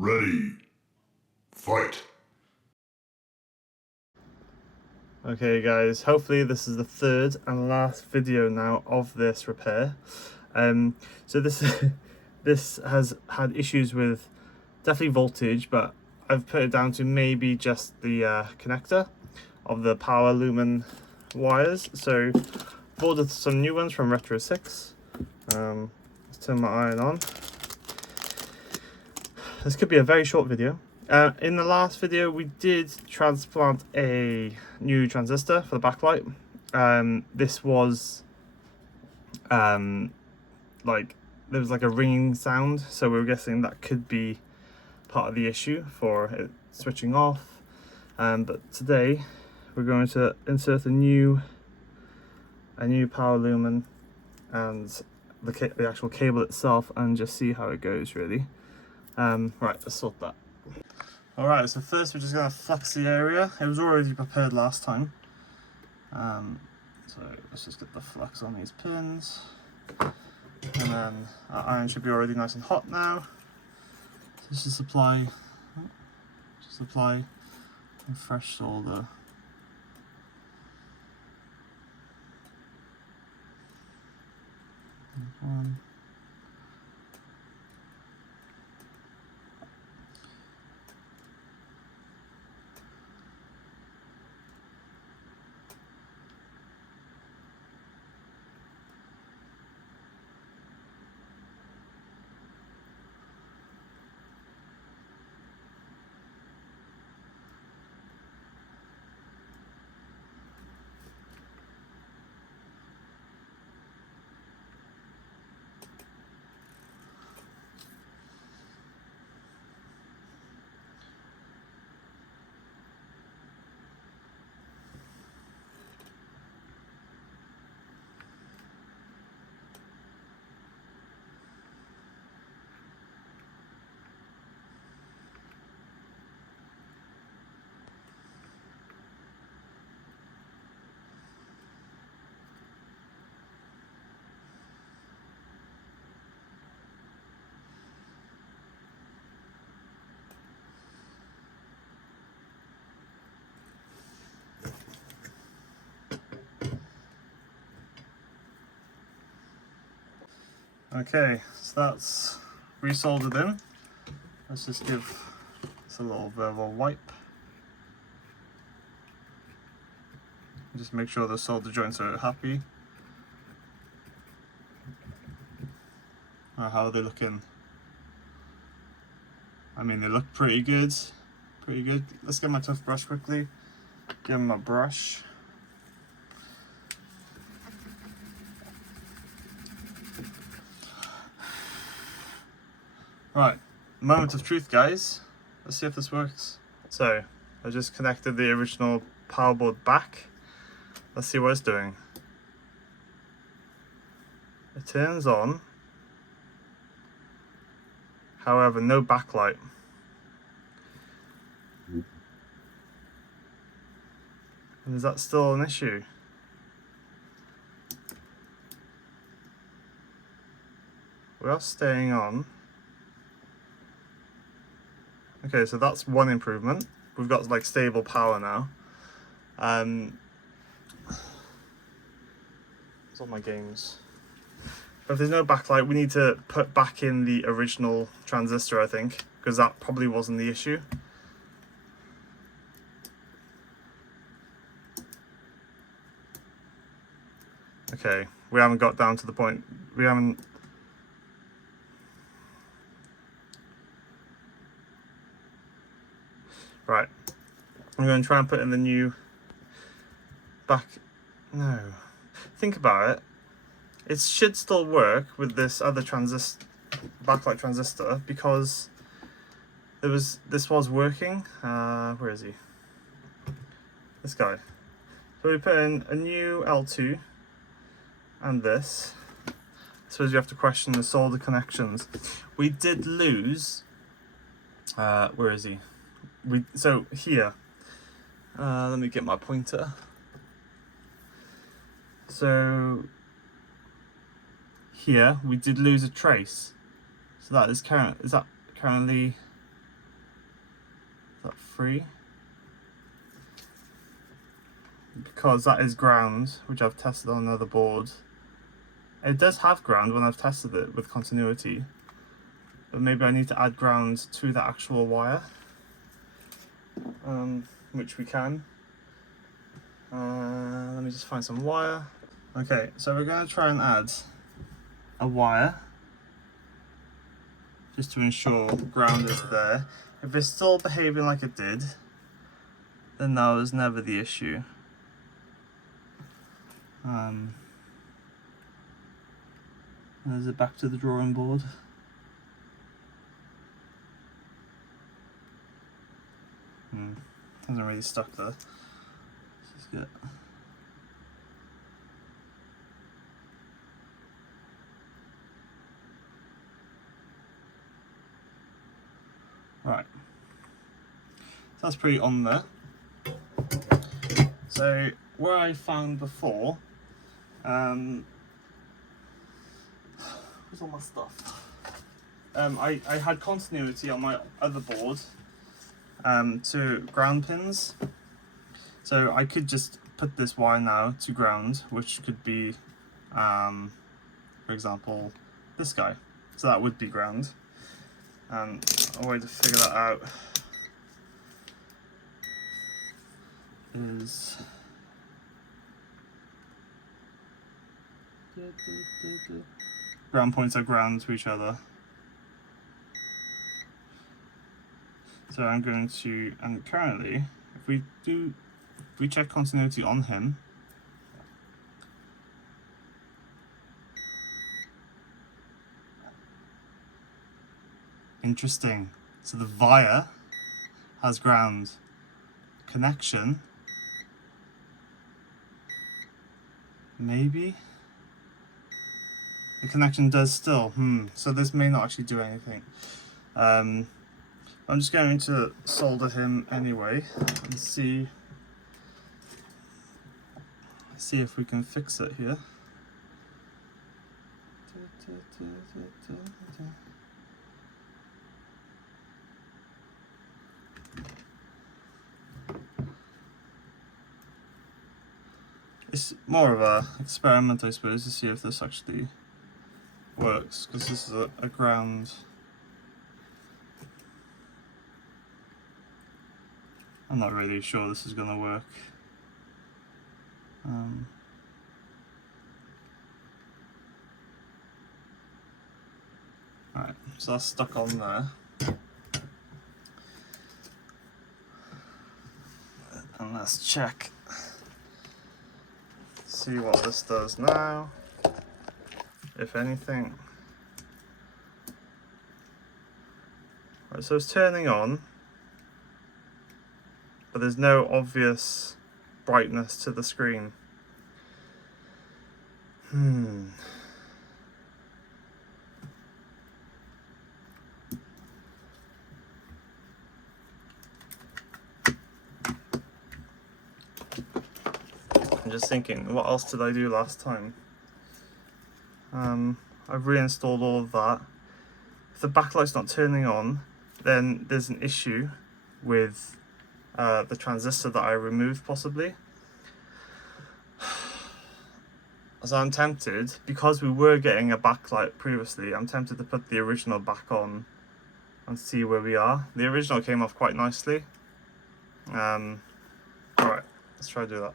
Ready. Fight. Okay guys, hopefully this is the third and last video now of this repair. So this this has had issues with definitely voltage, but I've put it down to maybe just the connector of the power lumen wires. So I've ordered some new ones from Retro 6. Let's turn my iron on. This could be a very short video. In the last video we did transplant a new transistor for the backlight. This was like there was like a ringing sound, so we were guessing that could be part of the issue for it switching off. But today we're going to insert a new power lumen and the actual cable itself and just see how it goes really. Right, let's sort that. Alright, so first we're just going to flux the area. It was already prepared last time. So let's just get the flux on these pins. And then our iron should be already nice and hot now. This is apply and fresh solder. One. Okay, so that's resoldered in. Let's just give this a little bit of a wipe. Just make sure the solder joints are happy. How are they looking? I mean, they look pretty good. Pretty good. Let's get my toothbrush quickly. Give them a brush. Right, moment of truth, guys. Let's see if this works. So, I just connected the original power board back. Let's see what it's doing. It turns on. However, no backlight. And is that still an issue? We are staying on. Okay, so that's one improvement. We've got like stable power now. It's on my games. But if there's no backlight, we need to put back in the original transistor, I think, because that probably wasn't the issue. Okay, we haven't got down to the point. We haven't. Right, I'm going to try and put in the new back. No, think about it. It should still work with this other backlight transistor because this was working. Where is he? This guy. So we put in a new L2 and this. I suppose you have to question the solder connections. We did lose. Where is he? So here. Let me get my pointer. So here we did lose a trace. So that is currently that 3. Because that is ground, which I've tested on another board. It does have ground when I've tested it with continuity, but maybe I need to add ground to the actual wire, which we can. Let me just find some wire. Okay, so we're going to try and add a wire just to ensure ground is there. If it's still behaving like it did, then that was never the issue. There's it back to the drawing board. Hasn't really stuck there. This is good. Right. So that's pretty on there. So where I found before, where's all my stuff? I had continuity on my other board to ground pins. So I could just put this wire now to ground, which could be, for example, this guy. So that would be ground. And a way to figure that out is ground points are ground to each other. So I'm going to, and currently, if we check continuity on him, interesting. So the via has ground. Connection, maybe? The connection does still. So this may not actually do anything. I'm just going to solder him anyway and see if we can fix it here. It's more of a experiment, I suppose, to see if this actually works, because this is a ground. I'm not really sure this is going to work. Alright, so that's stuck on there. And let's check. See what this does now, if anything. Right, so it's turning on, but there's no obvious brightness to the screen. I'm just thinking, what else did I do last time? I've reinstalled all of that. If the backlight's not turning on, then there's an issue with the transistor that I removed, possibly. So I'm tempted, because we were getting a backlight previously, I'm tempted to put the original back on and see where we are. The original came off quite nicely. Alright, let's try to do that.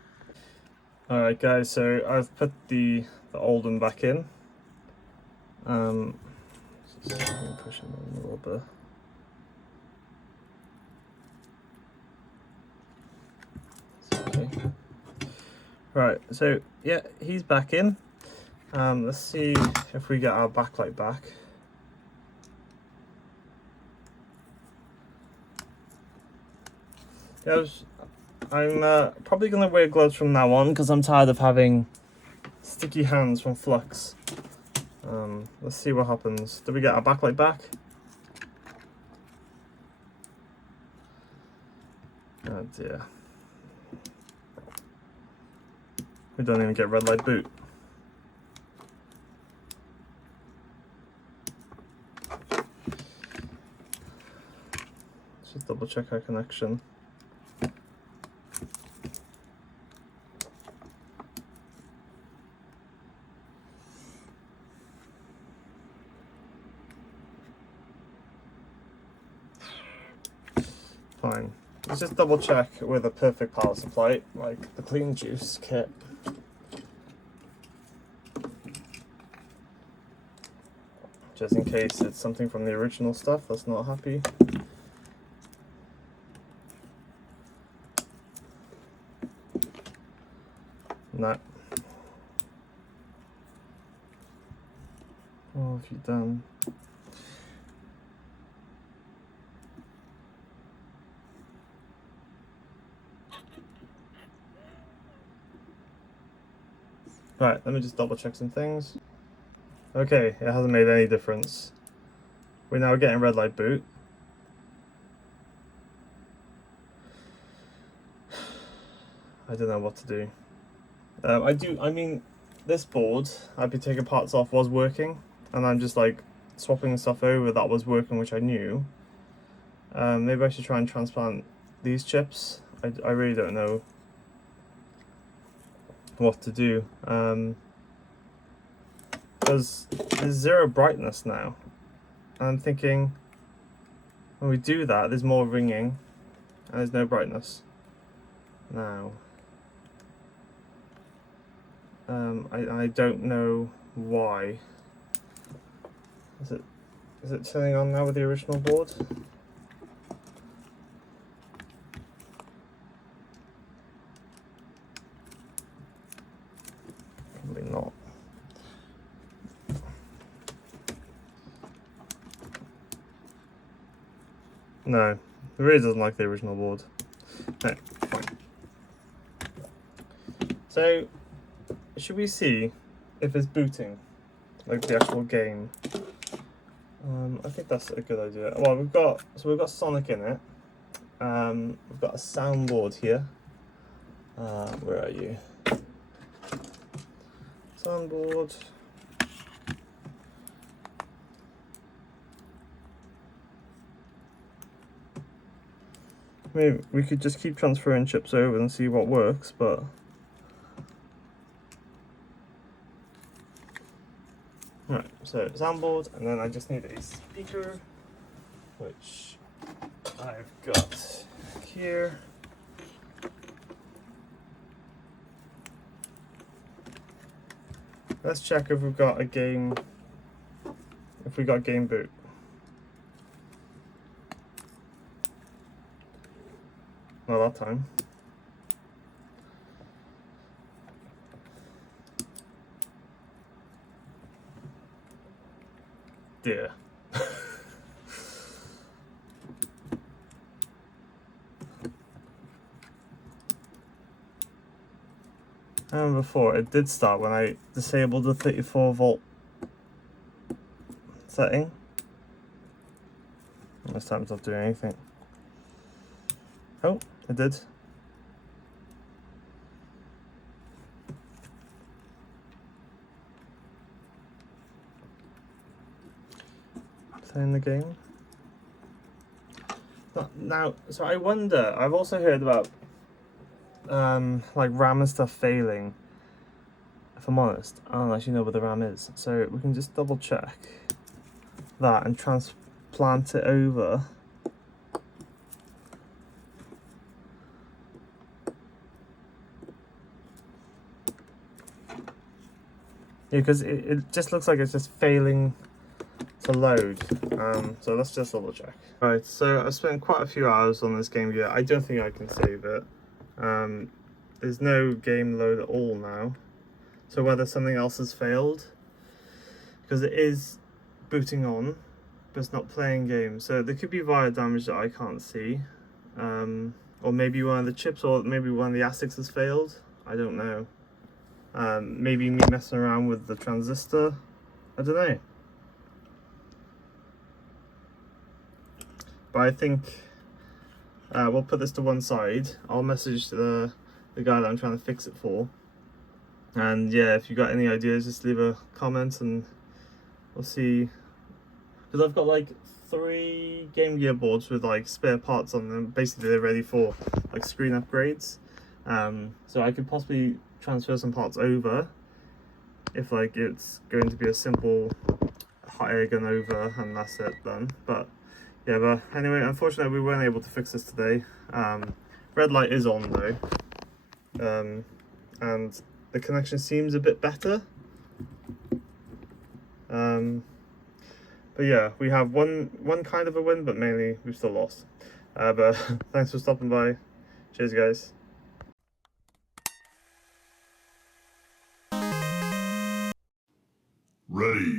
Alright guys, so I've put the old one back in. Just push him in a little bit. Okay. Right, so yeah, he's back in. Let's see if we get our backlight back. I'm probably going to wear gloves from now on because I'm tired of having sticky hands from flux. Let's see what happens. Did we get our backlight back? Oh dear. We don't even get red light boot. Just double check our connection. Fine. Let's just double check with a perfect power supply, like the Clean Juice kit. Just in case it's something from the original stuff that's not happy. No. What have you done? Right, let me just double check some things. Okay, it hasn't made any difference. We're now getting red light boot. I don't know what to do. I mean, this board I've been taking parts off was working, and I'm just like swapping stuff over that was working, which I knew. Maybe I should try and transplant these chips. I really don't know what to do. Because there's zero brightness now. And I'm thinking, when we do that, there's more ringing, and there's no brightness. Now, I don't know why. Is it turning on now with the original board? Probably not. No, it really doesn't like the original board. No, fine. So, should we see if it's booting, like the actual game? I think that's a good idea. Well, we've got Sonic in it. We've got a soundboard here. Where are you? Soundboard. Maybe we could just keep transferring chips over and see what works, but right, so soundboard, and then I just need a speaker, which I've got here. Let's check if we've got a game, if we got game boot. Not that time. Dear. And before it did start when I disabled the 34-volt setting. This time it's not doing anything. Oh, it did. Playing the game. Now, so I wonder, I've also heard about like RAM and stuff failing. If I'm honest, I don't actually know where the RAM is. So we can just double check that and transplant it over. Yeah, because it just looks like it's just failing to load. So let's just double check. Right, so I've spent quite a few hours on this game yet. I don't think I can save it. There's no game load at all now. So whether something else has failed, because it is booting on, but it's not playing games. So there could be wire damage that I can't see. Or maybe one of the chips, or maybe one of the ASICs has failed. I don't know. Maybe me messing around with the transistor. I don't know. But I think we'll put this to one side. I'll message the guy that I'm trying to fix it for. And yeah, if you got any ideas, just leave a comment and we'll see. Because because I've got like 3 Game Gear boards with like spare parts on them. Basically, they're ready for like screen upgrades. So I could possibly transfer some parts over if like it's going to be a simple hot air gun over and that's it then. But yeah, but anyway, unfortunately we weren't able to fix this today. Red light is on though, and the connection seems a bit better. But yeah, we have one kind of a win, but mainly we've still lost. But thanks for stopping by. Cheers, guys. Ready.